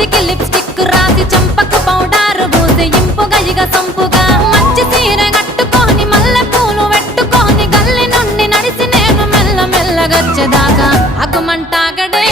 నుదికి lipstick రాసి చంపకు powder పూసి ఇంపుగా ఇగ సంపుగా మంచి చీర కట్టుకొని మల్లె పూలు పెట్టుకొని గల్లి నుండి నడిసి నేను మెల్ల మెల్లగచ్చేదాకా అగుమంటాగడే